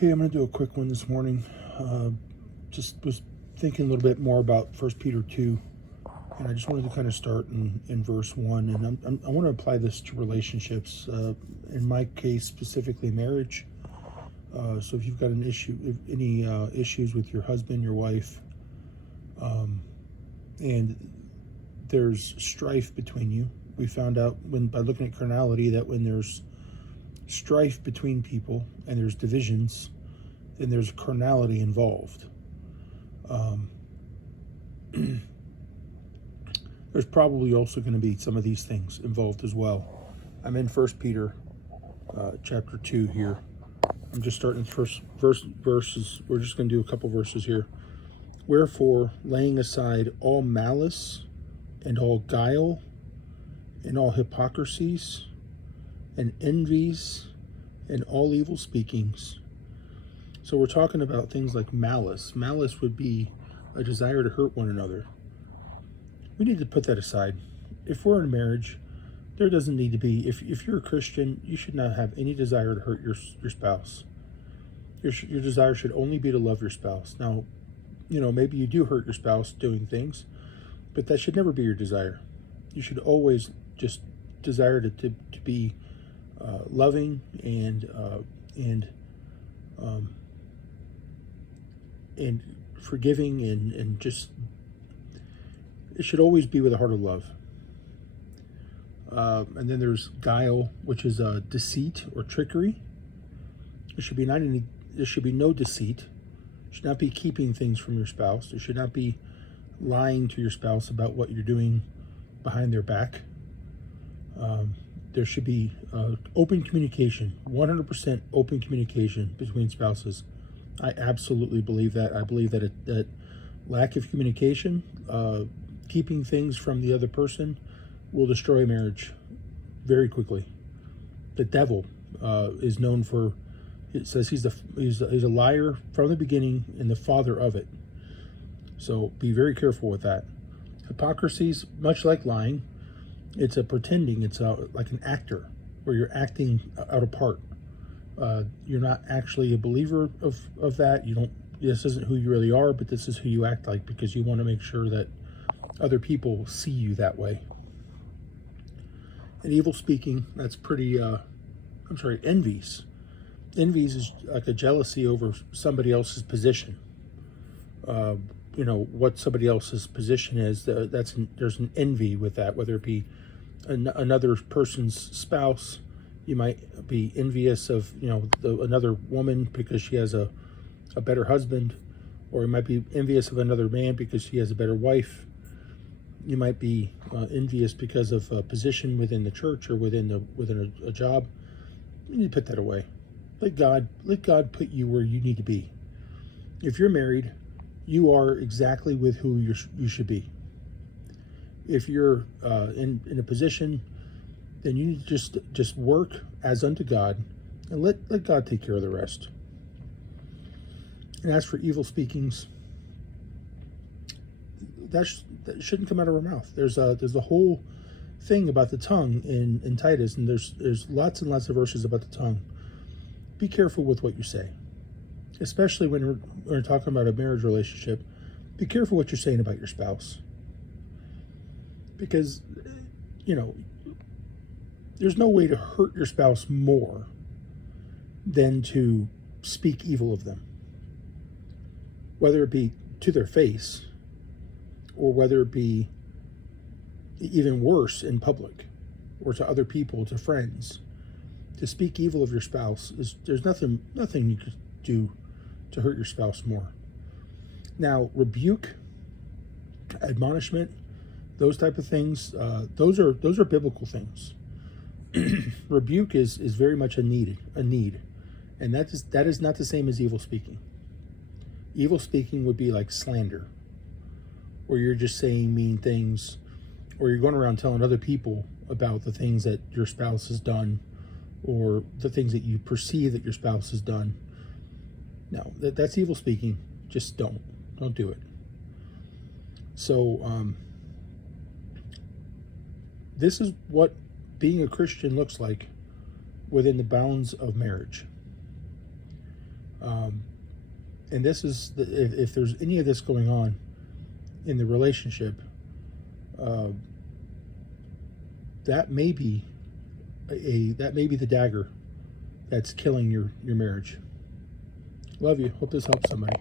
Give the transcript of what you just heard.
Hey, I'm going to do a quick one this morning. Just was thinking a little bit more about First Peter 2, and I just wanted to kind of start in verse 1. And I want to apply this to relationships, in my case, specifically marriage. So if you've got any issues with your husband, your wife, and there's strife between you, we found out by looking at carnality that when there's strife between people and there's divisions, then there's carnality involved. There's probably also going to be some of these things involved as well. I'm in First Peter chapter 2 here. I'm just starting the first verses. We're just going to do a couple verses here. Wherefore, laying aside all malice and all guile and all hypocrisies and envies and all evil speakings. So we're talking about things like malice. Malice would be a desire to hurt one another. We need to put that aside. If we're in marriage, there doesn't need to be, if you're a Christian, you should not have any desire to hurt your spouse. Your desire should only be to love your spouse. Now, maybe you do hurt your spouse doing things, but that should never be your desire. You should always just desire to be loving and forgiving and just, it should always be with a heart of love. And then there's guile, which is deceit or trickery. There should be no deceit. You should not be keeping things from your spouse. You should not be lying to your spouse about what you're doing behind their back. There should be open communication, 100% open communication between spouses. I absolutely believe that. I believe that lack of communication, keeping things from the other person, will destroy marriage very quickly. The devil is known for, it says he's a liar from the beginning and the father of it. So be very careful with that. Hypocrisies, much like lying, it's a pretending. It's like an actor where you're acting out a part. You're not actually a believer of that. This isn't who you really are, but this is who you act like because you want to make sure that other people see you that way. And evil speaking, that's pretty, envies. Envies is like a jealousy over somebody else's position. What somebody else's position is, there's an envy with that, whether it be another person's spouse. You might be envious of, another woman because she has a better husband, or you might be envious of another man because she has a better wife. You might be envious because of a position within the church or within a job. You need to put that away. Let God put you where you need to be. If you're married, you are exactly with who you should be. If you're in a position, then you need to just work as unto God and let God take care of the rest. And as for evil speakings, that shouldn't come out of our mouth. There's a whole thing about the tongue in Titus, and there's lots and lots of verses about the tongue. Be careful with what you say, especially when we're talking about a marriage relationship. Be careful what you're saying about your spouse, because there's no way to hurt your spouse more than to speak evil of them, whether it be to their face or whether it be even worse in public or to other people, to friends. To speak evil of your spouse, there's nothing you could do to hurt your spouse more. Now, rebuke, admonishment, those type of things, those are biblical things. Rebuke is very much a need, and that is not the same as evil speaking. Evil speaking would be like slander, where you're just saying mean things, or you're going around telling other people about the things that your spouse has done, or the things that you perceive that your spouse has done. No, that's evil speaking. Just don't do it. So this is what being a Christian looks like within the bounds of marriage. And this is if there's any of this going on in the relationship, that may be the dagger that's killing your marriage. Love you. Hope this helps somebody.